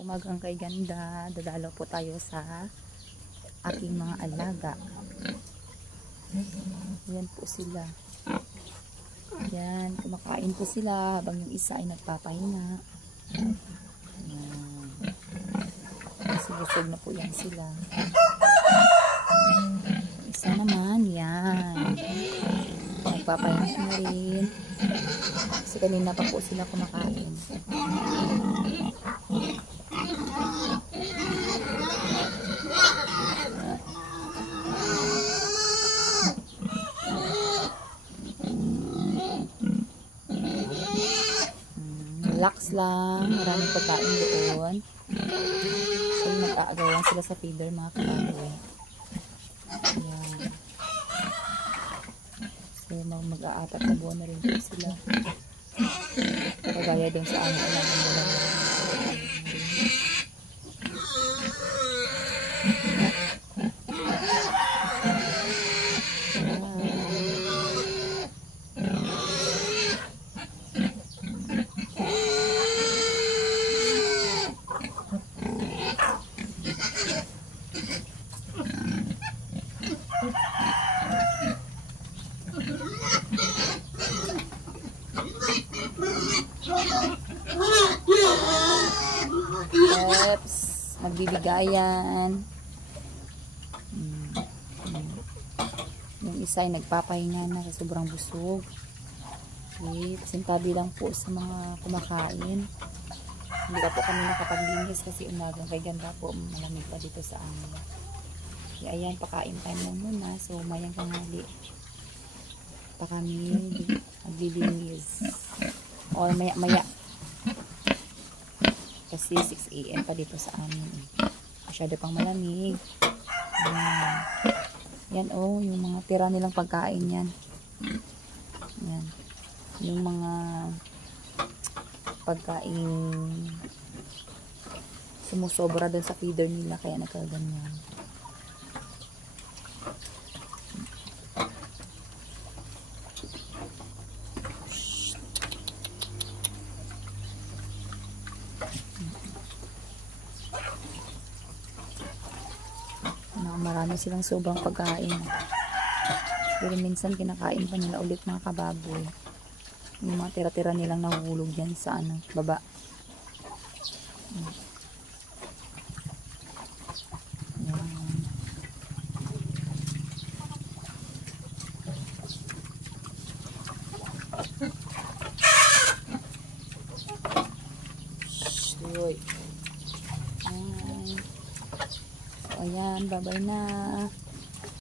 umagang kay ganda, dadalaw po tayo sa aking mga alaga. Yan po sila. Yan, kumakain po sila habang yung isa ay nagpapahinga. Yan. Kasi busog na po yan sila. Isa naman, yan. Nagpapahinga na rin. Kasi kanina pa po sila kumakain. Relax lang, maraming pagkain doon. So nag-aagawan sila sa feeder mga kapatid. Ayan. So mag-aatat na buwan na rin po sila. Kagaya doon sa aming alagang dalawa. Peps, magbibigayan. Yung isa ay nagpapahinga na sa sobrang busog. Okay, pasintabi lang po sa mga kumakain. Hindi pa po kami nakapaglinis kasi umagang kay ganda po, malamig pa dito sa amin. Kaya ayan, pakain time lang muna. So mayang tanghali pa kami maglilinis. Or maya kasi 6 AM pa dito sa amin. Masyado pang malamig. Yan oh, yung mga tira nilang pagkain yan. Yan. Yung mga pagkain sumusobra dun sa feeder nila kaya nagkaganyan. Marami silang sobrang pagkain. Pero minsan kinakain pa nila ulit mga kababoy. Yung mga tira-tira nilang nahuhulog dyan sa baba. Ayan, bye-bye na.